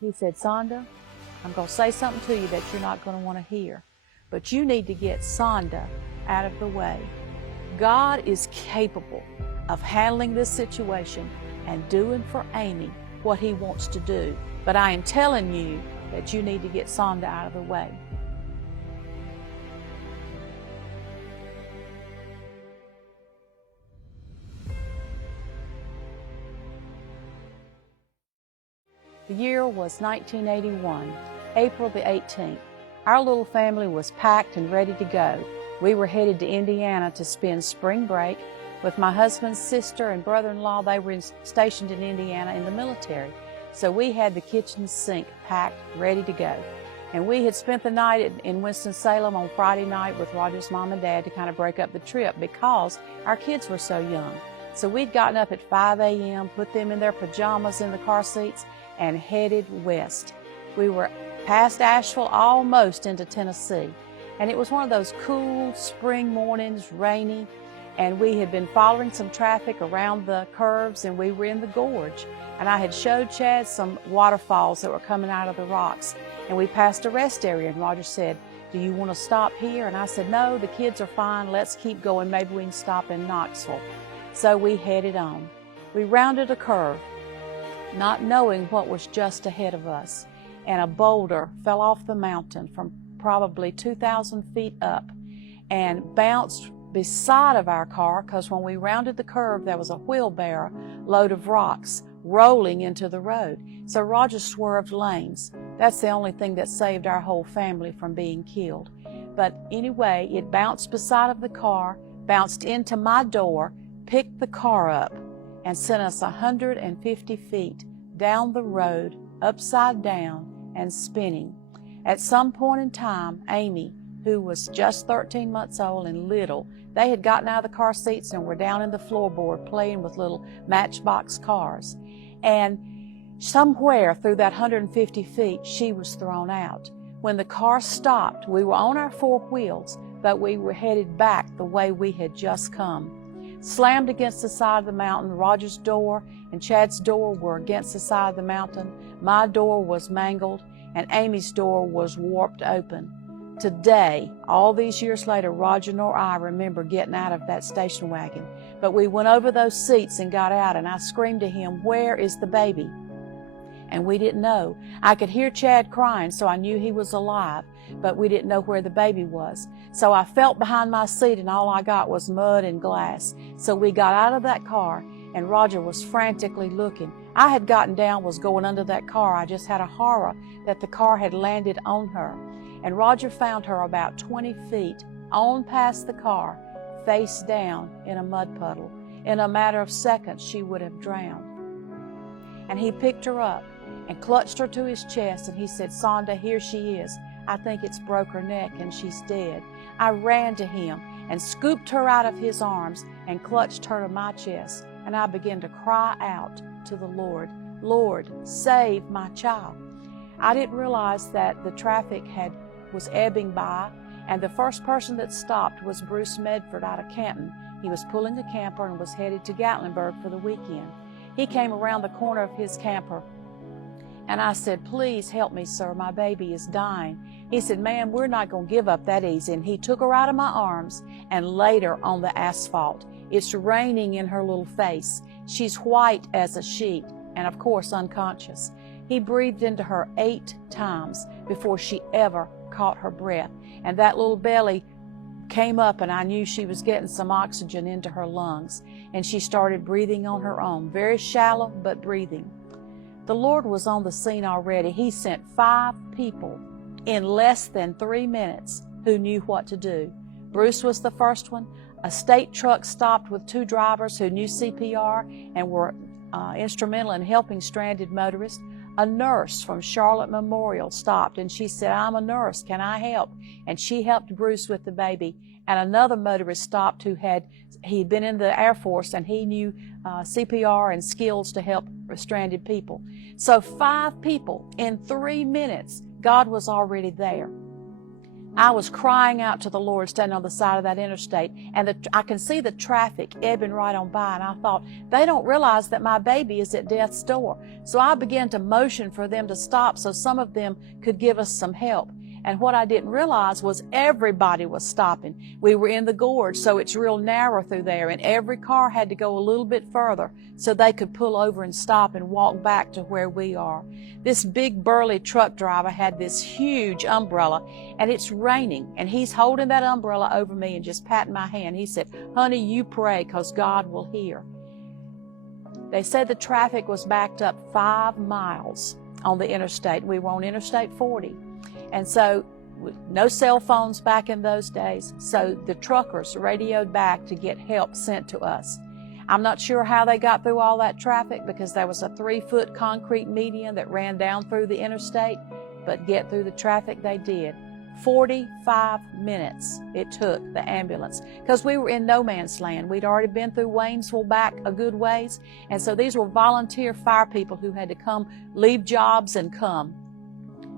He said, Sonda, I'm going to say something to you that you're not going to want to hear, but you need to get Sonda out of the way. God is capable of handling this situation and doing for Amy what He wants to do, but I am telling you that you need to get Sonda out of the way. The year was 1981, April the 18th. Our little family was packed and ready to go. We were headed to Indiana to spend spring break with my husband's sister and brother-in-law. They were stationed in Indiana in the military. So we had the kitchen sink packed, ready to go. And we had spent the night in Winston-Salem on Friday night with Roger's mom and dad to kind of break up the trip because our kids were so young. So we'd gotten up at 5 a.m., put them in their pajamas in the car seats, and headed west. We were past Asheville, almost into Tennessee. And it was one of those cool spring mornings, rainy, and we had been following some traffic around the curves, and we were in the gorge. And I had showed Chad some waterfalls that were coming out of the rocks. And we passed a rest area, and Roger said, do you want to stop here? And I said, no, the kids are fine, let's keep going, maybe we can stop in Knoxville. So we headed on. We rounded a curve, not knowing what was just ahead of us, and a boulder fell off the mountain from probably 2,000 feet up and bounced beside of our car, because when we rounded the curve there was a wheelbarrow load of rocks rolling into the road. So Roger swerved lanes. That's the only thing that saved our whole family from being killed. But anyway, it bounced beside of the car, bounced into my door, picked the car up, and sent us 150 feet down the road, upside down and spinning. At some point in time, Amy, who was just 13 months old and little, they had gotten out of the car seats and were down in the floorboard playing with little matchbox cars. And somewhere through that 150 feet, she was thrown out. When the car stopped, we were on our four wheels, but we were headed back the way we had just come. Slammed against the side of the mountain. Roger's door and Chad's door were against the side of the mountain. My door was mangled, and Amy's door was warped open. Today, all these years later, Roger nor I remember getting out of that station wagon. But we went over those seats and got out, and I screamed to him, where is the baby? And we didn't know. I could hear Chad crying, so I knew he was alive, but we didn't know where the baby was. So I felt behind my seat, and all I got was mud and glass. So we got out of that car, and Roger was frantically looking. I had gotten down, was going under that car. I just had a horror that the car had landed on her. And Roger found her about 20 feet on past the car, face down in a mud puddle. In a matter of seconds, she would have drowned. And he picked her up and clutched her to his chest, and he said, Sonda, here she is. I think it's broke her neck and she's dead. I ran to him and scooped her out of his arms and clutched her to my chest, and I began to cry out to the Lord, Lord, save my child. I didn't realize that the traffic was ebbing by, and the first person that stopped was Bruce Medford out of Canton. He was pulling a camper and was headed to Gatlinburg for the weekend. He came around the corner of his camper, and I said, please help me, sir, my baby is dying. He said, ma'am, we're not going to give up that easy. And he took her out of my arms and laid her on the asphalt. It's raining in her little face. She's white as a sheet and, of course, unconscious. He breathed into her 8 times before she ever caught her breath. And that little belly came up, and I knew she was getting some oxygen into her lungs. And she started breathing on her own, very shallow, but breathing. The Lord was on the scene already. He sent 5 people in less than 3 minutes who knew what to do. Bruce was the first one. A state truck stopped with 2 drivers who knew CPR and were instrumental in helping stranded motorists. A nurse from Charlotte Memorial stopped, and she said, I'm a nurse, can I help? And she helped Bruce with the baby. And another motorist stopped he'd been in the Air Force, and he knew CPR and skills to help stranded people. So 5 people in 3 minutes, God was already there. I was crying out to the Lord standing on the side of that interstate, and I can see the traffic ebbing right on by, and I thought, they don't realize that my baby is at death's door. So I began to motion for them to stop so some of them could give us some help. And what I didn't realize was everybody was stopping. We were in the gorge, so it's real narrow through there, and every car had to go a little bit further so they could pull over and stop and walk back to where we are. This big burly truck driver had this huge umbrella, and it's raining, and he's holding that umbrella over me and just patting my hand. He said, "Honey, you pray, 'cause God will hear." They said the traffic was backed up 5 miles on the interstate. We were on Interstate 40. And so, no cell phones back in those days, so the truckers radioed back to get help sent to us. I'm not sure how they got through all that traffic, because there was a 3-foot concrete median that ran down through the interstate, but get through the traffic they did. 45 minutes it took the ambulance, because we were in no man's land. We'd already been through Waynesville back a good ways, and so these were volunteer fire people who had to come, leave jobs and come.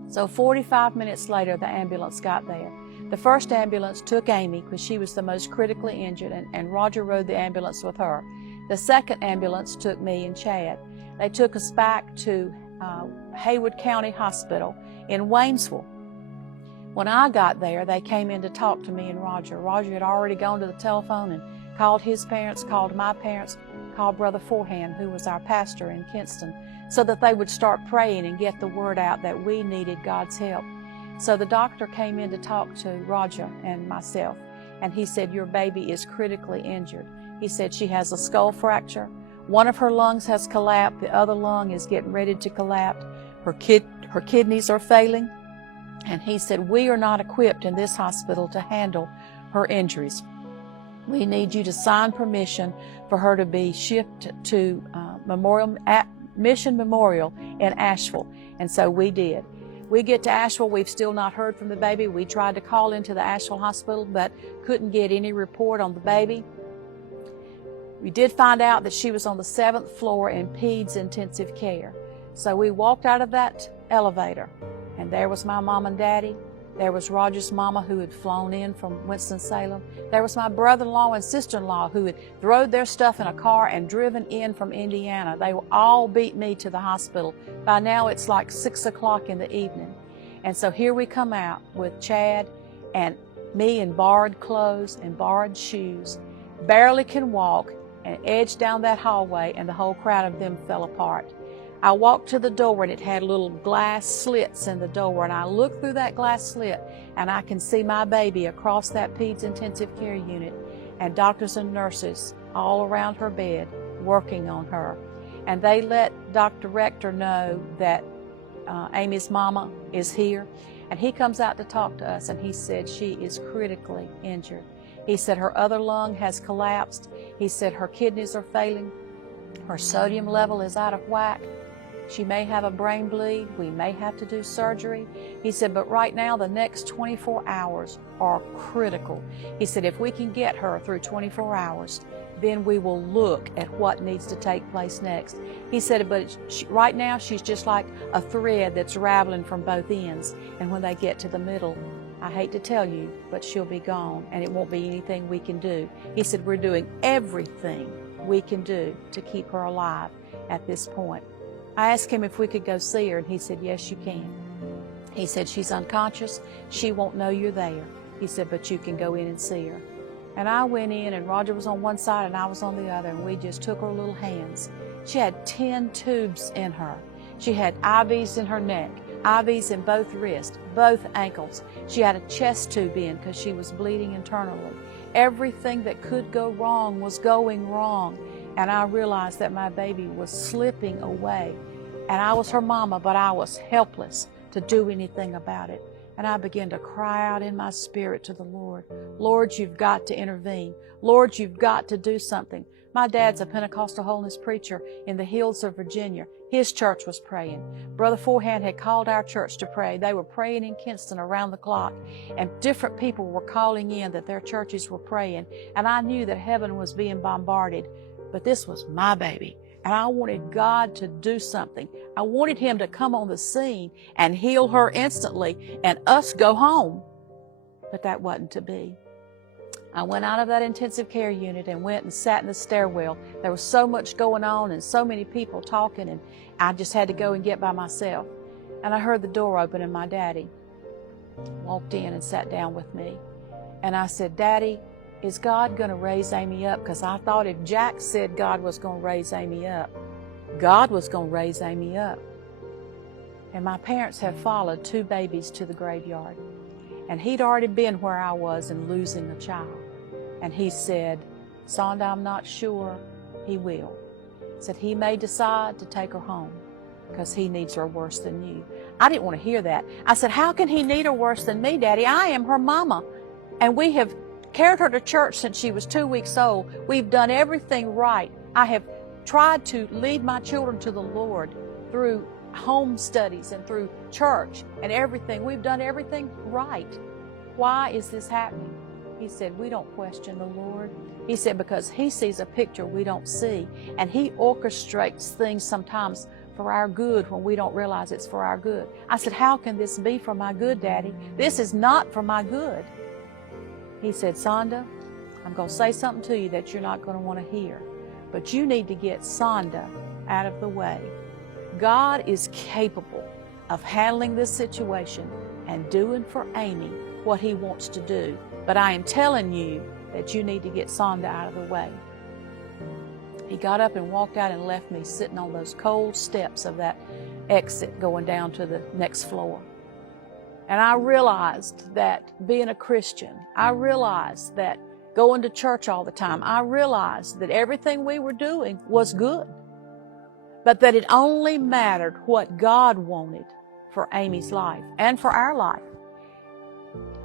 So 45 minutes later, the ambulance got there. The first ambulance took Amy, because she was the most critically injured, and Roger rode the ambulance with her. The second ambulance took me and Chad. They took us back to Haywood County Hospital in Waynesville. When I got there, they came in to talk to me and Roger. Roger had already gone to the telephone and called his parents, called my parents, called Brother Forehand, who was our pastor in Kinston, so that they would start praying and get the word out that we needed God's help. So the doctor came in to talk to Roger and myself, and he said, "Your baby is critically injured." He said she has a skull fracture. One of her lungs has collapsed. The other lung is getting ready to collapse. Her kidneys are failing. And he said, "We are not equipped in this hospital to handle her injuries. We need you to sign permission for her to be shipped to Mission Memorial in Asheville." And so we did. We get to Asheville, we've still not heard from the baby. We tried to call into the Asheville hospital, but couldn't get any report on the baby. We did find out that she was on the 7th floor in Peds intensive care. So we walked out of that elevator, and there was my mom and daddy. There was Roger's mama, who had flown in from Winston-Salem. There was my brother-in-law and sister-in-law, who had thrown their stuff in a car and driven in from Indiana. They all beat me to the hospital. By now it's like 6 o'clock in the evening. And so here we come out with Chad and me in borrowed clothes and borrowed shoes, barely can walk, and edged down that hallway, and the whole crowd of them fell apart. I walked to the door, and it had little glass slits in the door, and I looked through that glass slit, and I can see my baby across that Peds intensive care unit, and doctors and nurses all around her bed working on her. And they let Dr. Rector know that Amy's mama is here, and he comes out to talk to us, and he said she is critically injured. He said her other lung has collapsed. He said her kidneys are failing. Her sodium level is out of whack. She may have a brain bleed. We may have to do surgery. He said, but right now, the next 24 hours are critical. He said, if we can get her through 24 hours, then we will look at what needs to take place next. He said, but right now, she's just like a thread that's raveling from both ends. And when they get to the middle, I hate to tell you, but she'll be gone, and it won't be anything we can do. He said, we're doing everything we can do to keep her alive at this point. I asked him if we could go see her, and he said, yes, you can. He said, she's unconscious. She won't know you're there. He said, but you can go in and see her. And I went in, and Roger was on one side, and I was on the other, and we just took her little hands. She had 10 tubes in her. She had IVs in her neck, IVs in both wrists, both ankles. She had a chest tube in because she was bleeding internally. Everything that could go wrong was going wrong. And I realized that my baby was slipping away. And I was her mama, but I was helpless to do anything about it. And I began to cry out in my spirit to the Lord. Lord, you've got to intervene. Lord, you've got to do something. My dad's a Pentecostal holiness preacher in the hills of Virginia. His church was praying. Brother Forehand had called our church to pray. They were praying in Kinston around the clock, and different people were calling in that their churches were praying. And I knew that heaven was being bombarded, but this was my baby, and I wanted God to do something. I wanted him to come on the scene and heal her instantly and us go home. But that wasn't to be. I went out of that intensive care unit and went and sat in the stairwell. There was so much going on and so many people talking, and I just had to go and get by myself. And I heard the door open, and my daddy walked in and sat down with me. And I said, "Daddy, is God going to raise Amy up?" Because I thought if Jack said God was going to raise Amy up, God was going to raise Amy up. And my parents had followed 2 babies to the graveyard. And he'd already been where I was in losing a child. And he said, "Sonda, I'm not sure he will." He said he may decide to take her home because he needs her worse than you. I didn't want to hear that. I said, "How can he need her worse than me, Daddy? I am her mama. And we have carried her to church since she was 2 weeks old. We've done everything right. I have tried to lead my children to the Lord through home studies and through church and everything. We've done everything right. Why is this happening?" He said, "We don't question the Lord." He said, "Because he sees a picture we don't see, and he orchestrates things sometimes for our good when we don't realize it's for our good." I said, "How can this be for my good, Daddy? This is not for my good." He said, "Sonda, I'm going to say something to you that you're not going to want to hear, but you need to get Sonda out of the way. God is capable of handling this situation and doing for Amy what he wants to do. But I am telling you that you need to get Sonda out of the way." He got up and walked out and left me sitting on those cold steps of that exit going down to the next floor. And I realized that being a Christian, I realized that going to church all the time, I realized that everything we were doing was good, but that it only mattered what God wanted for Amy's life and for our life.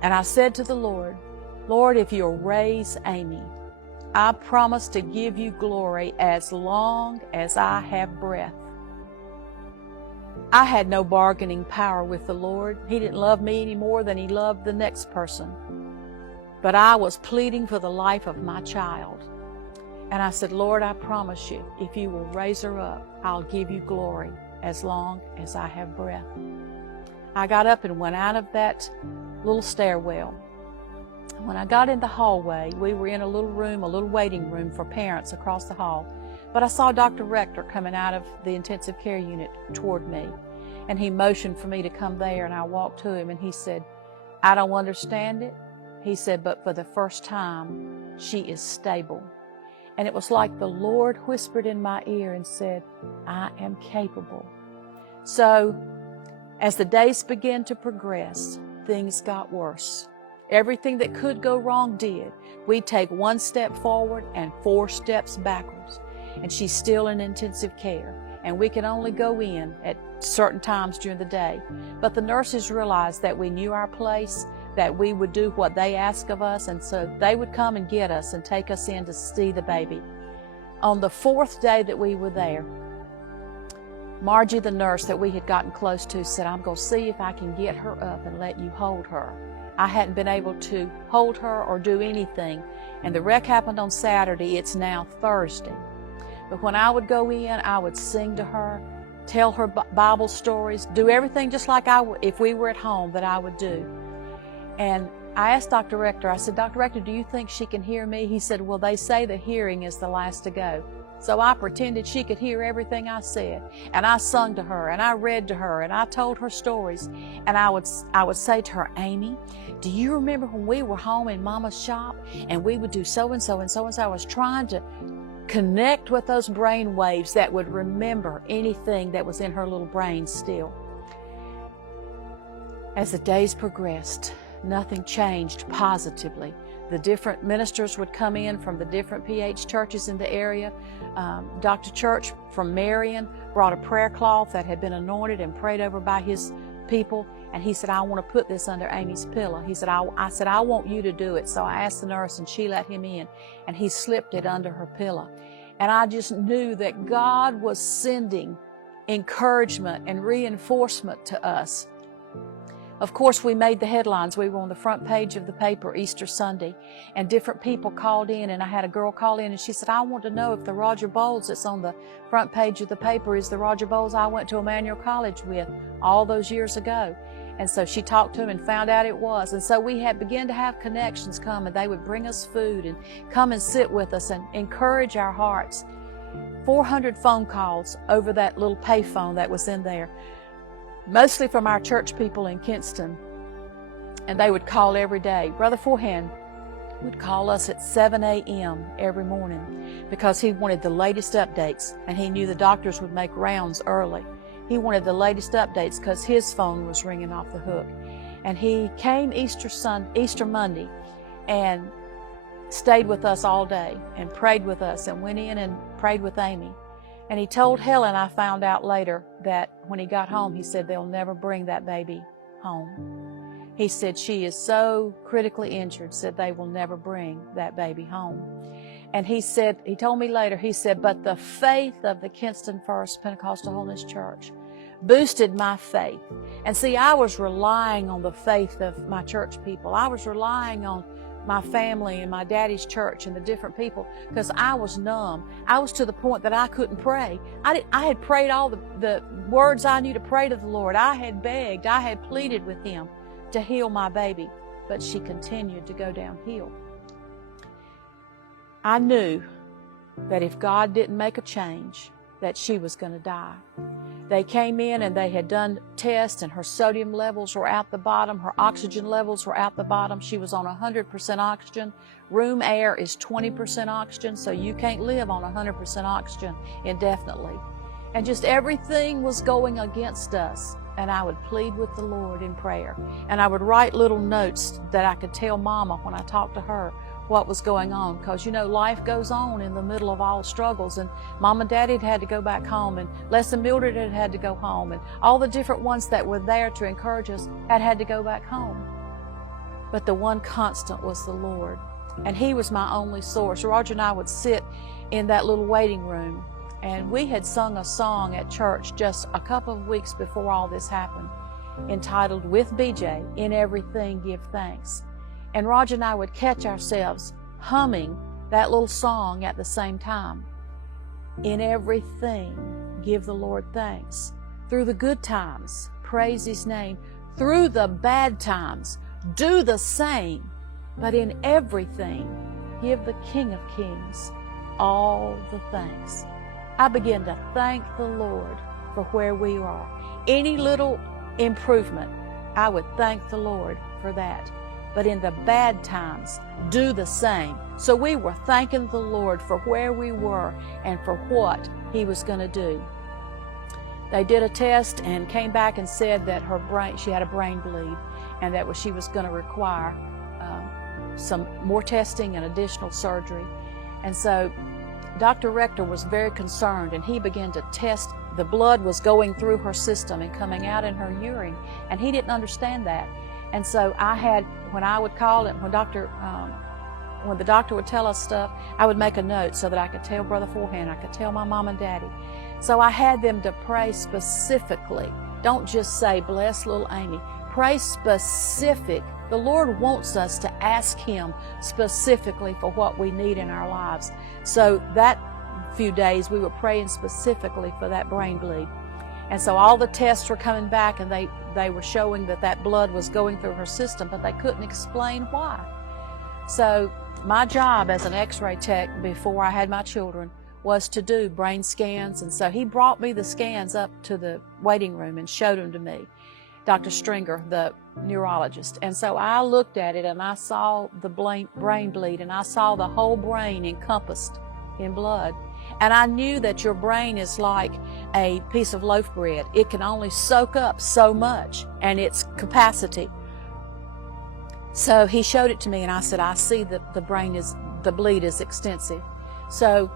And I said to the Lord, "Lord, if you'll raise Amy, I promise to give you glory as long as I have breath." I had no bargaining power with the Lord. He didn't love me any more than he loved the next person. But I was pleading for the life of my child. And I said, "Lord, I promise you, if you will raise her up, I'll give you glory as long as I have breath." I got up and went out of that little stairwell. When I got in the hallway, we were in a little room, a little waiting room for parents across the hall. But I saw Dr. Rector coming out of the intensive care unit toward me. And he motioned for me to come there, and I walked to him, and he said, "I don't understand it." He said, "But for the first time, she is stable." And it was like the Lord whispered in my ear and said, "I am capable." So, as the days began to progress, things got worse. Everything that could go wrong did. We'd take 1 step forward and 4 steps backwards. And she's still in intensive care. And we could only go in at certain times during the day. But the nurses realized that we knew our place, that we would do what they asked of us, and so they would come and get us and take us in to see the baby. On the 4th day that we were there, Margie, the nurse that we had gotten close to, said, "I'm going to see if I can get her up and let you hold her." I hadn't been able to hold her or do anything. And the wreck happened on Saturday. It's now Thursday. But when I would go in, I would sing to her, tell her Bible stories, do everything just like if we were at home that I would do. And I asked Dr. Rector, I said, "Dr. Rector, do you think she can hear me?" He said, "Well, they say the hearing is the last to go." So I pretended she could hear everything I said. And I sung to her, and I read to her, and I told her stories. And I would say to her, "Amy, do you remember when we were home in Mama's shop and we would do so-and-so and so-and-so?" I was trying to connect with those brain waves that would remember anything that was in her little brain still. As the days progressed, nothing changed positively. The different ministers would come in from the different PH churches in the area. Dr. Church from Marion brought a prayer cloth that had been anointed and prayed over by his people. And he said, "I want to put this under Amy's pillow." He said, I said, "I want you to do it." So I asked the nurse, and she let him in, and he slipped it under her pillow. And I just knew that God was sending encouragement and reinforcement to us. Of course, we made the headlines. We were on the front page of the paper Easter Sunday, and different people called in, and I had a girl call in, and she said, "I want to know if the Roger Boles that's on the front page of the paper is the Roger Boles I went to Emmanuel College with all those years ago." And so she talked to him and found out it was. And so we had begun to have connections come, and they would bring us food and come and sit with us and encourage our hearts. 400 phone calls over that little payphone that was in there, mostly from our church people in Kinston. And they would call every day. Brother Forehand would call us at 7 a.m. every morning because he wanted the latest updates, and he knew the doctors would make rounds early. He wanted the latest updates because his phone was ringing off the hook. And he came Easter Monday and stayed with us all day and prayed with us and went in and prayed with Amy. And he told Helen, I found out later, that when he got home, he said they'll never bring that baby home. He said she is so critically injured, said they will never bring that baby home. And he said, he told me later, he said, but the faith of the Kinston First Pentecostal Holiness Church boosted my faith. And see, I was relying on the faith of my church people. I was relying on my family and my daddy's church and the different people because I was numb. I was to the point that I couldn't pray. I had prayed all the words I knew to pray to the Lord. I had begged, I had pleaded with him to heal my baby, but she continued to go downhill. I knew that if God didn't make a change, that she was going to die. They came in and they had done tests, and her sodium levels were at the bottom. Her oxygen levels were at the bottom. She was on 100% oxygen. Room air is 20% oxygen, so you can't live on 100% oxygen indefinitely. And just everything was going against us. And I would plead with the Lord in prayer. And I would write little notes that I could tell Mama when I talked to her what was going on, because you know life goes on in the middle of all struggles, and Mom and Daddy had to go back home, and Les and Mildred had to go home, and all the different ones that were there to encourage us had to go back home. But the one constant was the Lord, and He was my only source. Roger and I would sit in that little waiting room, and we had sung a song at church just a couple of weeks before all this happened, entitled With BJ, In Everything Give Thanks. And Roger and I would catch ourselves humming that little song at the same time. In everything, give the Lord thanks. Through the good times, praise His name. Through the bad times, do the same. But in everything, give the King of Kings all the thanks. I began to thank the Lord for where we are. Any little improvement, I would thank the Lord for that. But in the bad times, do the same. So we were thanking the Lord for where we were and for what He was going to do. They did a test and came back and said that she had a brain bleed, and that she was going to require some more testing and additional surgery. And so Dr. Rector was very concerned, and he began to test. The blood was going through her system and coming out in her urine, and he didn't understand that. And so when I would call it, when the doctor would tell us stuff, I would make a note so that I could tell Brother Forehand, I could tell my mom and daddy. So I had them to pray specifically. Don't just say, bless little Amy. Pray specific. The Lord wants us to ask Him specifically for what we need in our lives. So that few days we were praying specifically for that brain bleed. And so all the tests were coming back, and they were showing that blood was going through her system, but they couldn't explain why. So my job as an x-ray tech before I had my children was to do brain scans. And so he brought me the scans up to the waiting room and showed them to me, Dr. Stringer, the neurologist. And so I looked at it, and I saw the brain bleed, and I saw the whole brain encompassed in blood. And I knew that your brain is like a piece of loaf bread. It can only soak up so much and its capacity. So he showed it to me, and I said, I see that the bleed is extensive. So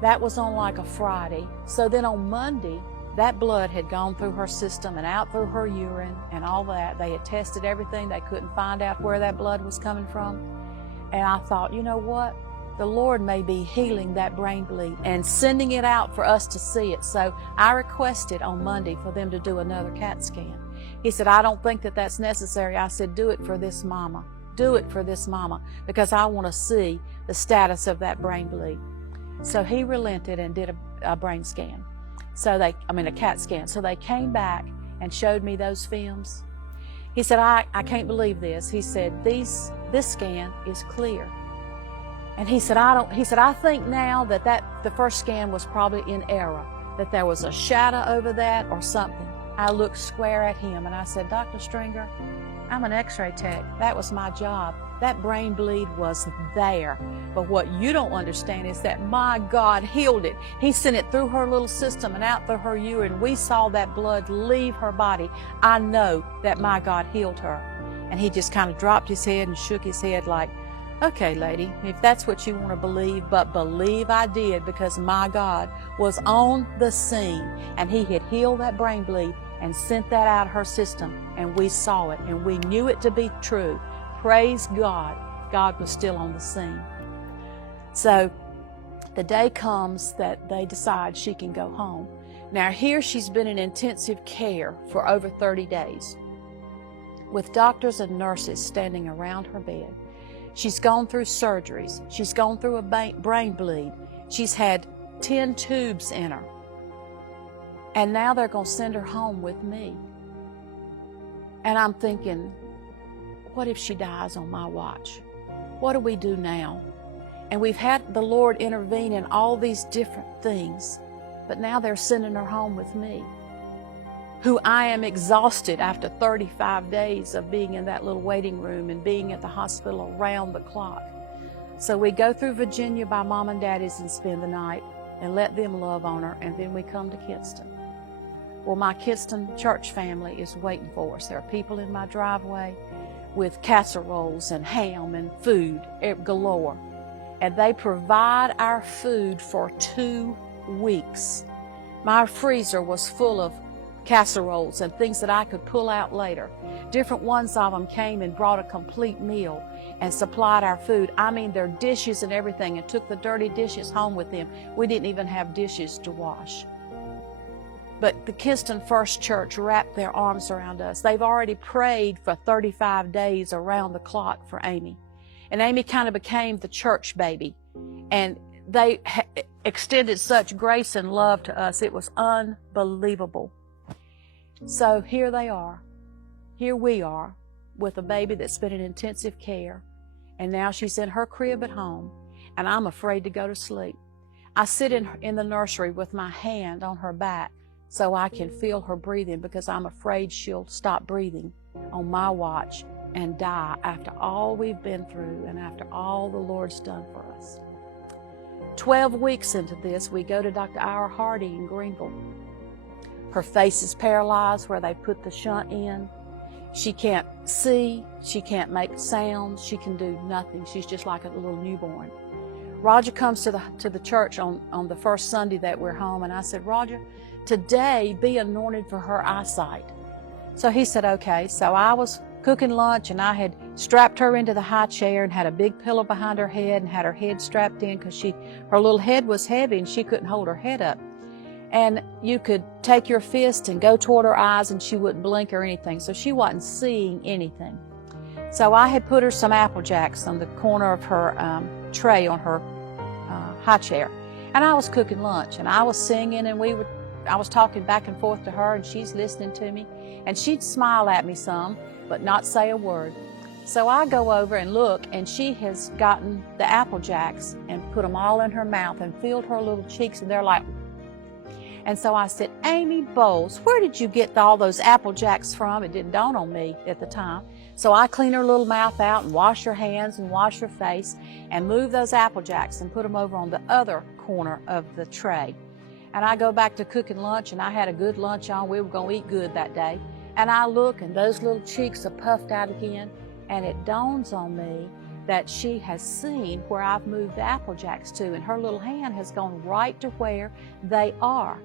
that was on like a Friday. So then on Monday, that blood had gone through her system and out through her urine and all that. They had tested everything. They couldn't find out where that blood was coming from. And I thought, you know what? The Lord may be healing that brain bleed and sending it out for us to see it. So I requested on Monday for them to do another CAT scan. He said, I don't think that that's necessary. I said, do it for this mama. Do it for this mama, because I want to see the status of that brain bleed. So he relented and did a brain scan. A CAT scan. So they came back and showed me those films. He said, I can't believe this. He said, this scan is clear. And he said, I think now that the first scan was probably in error, that there was a shadow over that or something. I looked square at him and I said, Dr. Stringer, I'm an x-ray tech. That was my job. That brain bleed was there. But what you don't understand is that my God healed it. He sent it through her little system and out through her urine. We saw that blood leave her body. I know that my God healed her. And he just kind of dropped his head and shook his head like, okay, lady, if that's what you want to believe, but believe I did, because my God was on the scene and he had healed that brain bleed and sent that out of her system, and we saw it and we knew it to be true. Praise God, God was still on the scene. So the day comes that they decide she can go home. Now here she's been in intensive care for over 30 days with doctors and nurses standing around her bed. She's gone through surgeries. She's gone through a brain bleed. She's had 10 tubes in her. And now they're going to send her home with me. And I'm thinking, what if she dies on my watch? What do we do now? And we've had the Lord intervene in all these different things, but now they're sending her home with me, who I am exhausted after 35 days of being in that little waiting room and being at the hospital around the clock. So we go through Virginia by Mom and Daddy's and spend the night and let them love on her, and then we come to Kinston. Well, my Kinston church family is waiting for us. There are people in my driveway with casseroles and ham and food galore. And they provide our food for 2 weeks. My freezer was full of casseroles and things that I could pull out later. Different ones of them came and brought a complete meal and supplied our food. I mean, their dishes and everything, and took the dirty dishes home with them. We didn't even have dishes to wash. But the Kinston First Church wrapped their arms around us. They've already prayed for 35 days around the clock for Amy. And Amy kind of became the church baby. And they extended such grace and love to us. It was unbelievable. So here they are. Here we are with a baby that's been in intensive care. And now she's in her crib at home. And I'm afraid to go to sleep. I sit in the nursery with my hand on her back so I can feel her breathing, because I'm afraid she'll stop breathing on my watch and die after all we've been through and after all the Lord's done for us. 12 weeks into this, we go to Dr. Ira Hardy in Greenville. Her face is paralyzed where they put the shunt in. She can't see, she can't make sounds, she can do nothing. She's just like a little newborn. Roger comes to the church on the first Sunday that we're home, and I said, Roger, today be anointed for her eyesight. So he said, okay. So I was cooking lunch, and I had strapped her into the high chair and had a big pillow behind her head and had her head strapped in because her little head was heavy and she couldn't hold her head up. And you could take your fist and go toward her eyes and she wouldn't blink or anything. So she wasn't seeing anything. So I had put her some Apple Jacks on the corner of her tray on her high chair. And I was cooking lunch and I was singing, and I was talking back and forth to her, and she's listening to me. And she'd smile at me some, but not say a word. So I go over and look, and she has gotten the Apple Jacks and put them all in her mouth and filled her little cheeks, and they're like, and so I said, Amy Boles, where did you get all those Apple Jacks from? It didn't dawn on me at the time. So I clean her little mouth out and wash her hands and wash her face and move those Apple Jacks and put them over on the other corner of the tray. And I go back to cooking lunch, and I had a good lunch on. We were going to eat good that day. And I look, and those little cheeks are puffed out again, and it dawns on me that she has seen where I've moved the Apple Jacks to, and her little hand has gone right to where they are.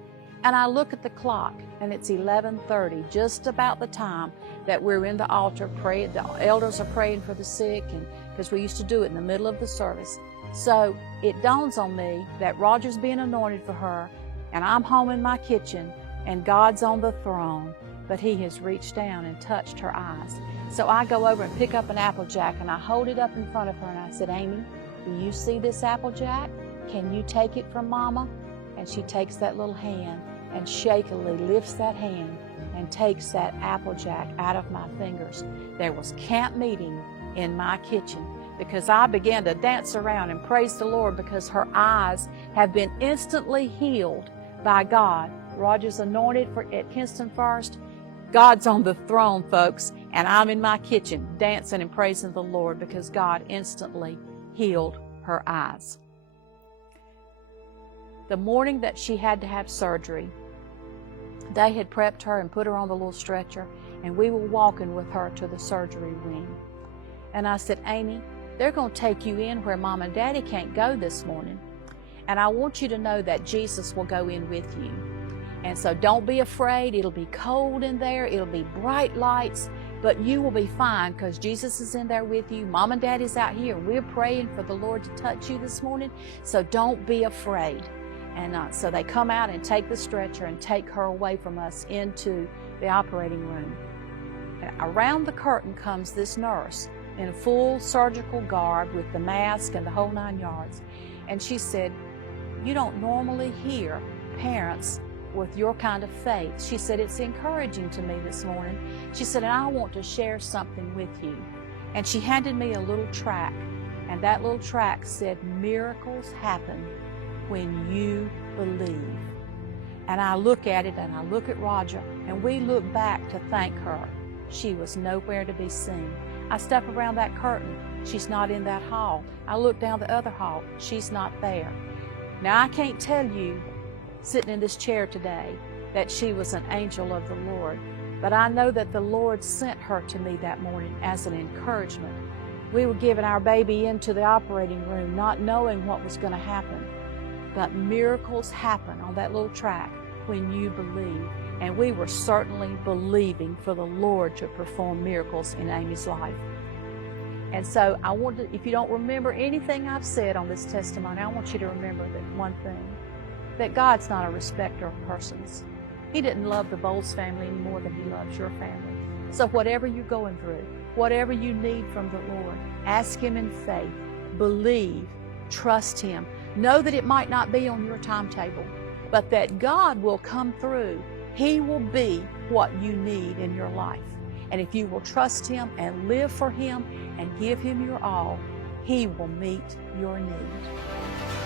And I look at the clock, and it's 11:30, just about the time that we're in the altar praying. The elders are praying for the sick, and because we used to do it in the middle of the service. So it dawns on me that Roger's being anointed for her, and I'm home in my kitchen, and God's on the throne, but he has reached down and touched her eyes. So I go over and pick up an Apple Jack, and I hold it up in front of her, and I said, Amy, do you see this Apple Jack? Can you take it from Mama? And she takes that little hand and shakily lifts that hand and takes that Applejack out of my fingers, there was camp meeting in my kitchen, because I began to dance around and praise the Lord because her eyes have been instantly healed by God. Roger's anointed at Kinston Forest. God's on the throne, folks, and I'm in my kitchen dancing and praising the Lord because God instantly healed her eyes. The morning that she had to have surgery, they had prepped her and put her on the little stretcher, and we were walking with her to the surgery wing. And I said, Amy, they're going to take you in where Mom and Daddy can't go this morning. And I want you to know that Jesus will go in with you. And so don't be afraid. It'll be cold in there. It'll be bright lights, but you will be fine because Jesus is in there with you. Mom and Daddy's out here. We're praying for the Lord to touch you this morning, so don't be afraid. And so they come out and take the stretcher and take her away from us into the operating room. And around the curtain comes this nurse in full surgical garb with the mask and the whole 9 yards. And she said, you don't normally hear parents with your kind of faith. She said, it's encouraging to me this morning. She said, and I want to share something with you. And she handed me a little tract, and that little tract said, miracles happen when you believe. And I look at it, and I look at Roger, and we look back to thank her. She was nowhere to be seen. I step around that curtain. She's not in that hall. I look down the other hall. She's not there. Now, I can't tell you, sitting in this chair today, that she was an angel of the Lord, but I know that the Lord sent her to me that morning as an encouragement. We were giving our baby into the operating room not knowing what was going to happen, but miracles happen on that little track when you believe, and we were certainly believing for the Lord to perform miracles in Amy's life. And so I want to, if you don't remember anything I've said on this testimony, I want you to remember that one thing, that God's not a respecter of persons. He didn't love the Boles family any more than He loves your family. So whatever you're going through, whatever you need from the Lord, ask Him in faith, believe, trust Him. Know that it might not be on your timetable, but that God will come through. He will be what you need in your life. And if you will trust Him and live for Him and give Him your all, He will meet your need.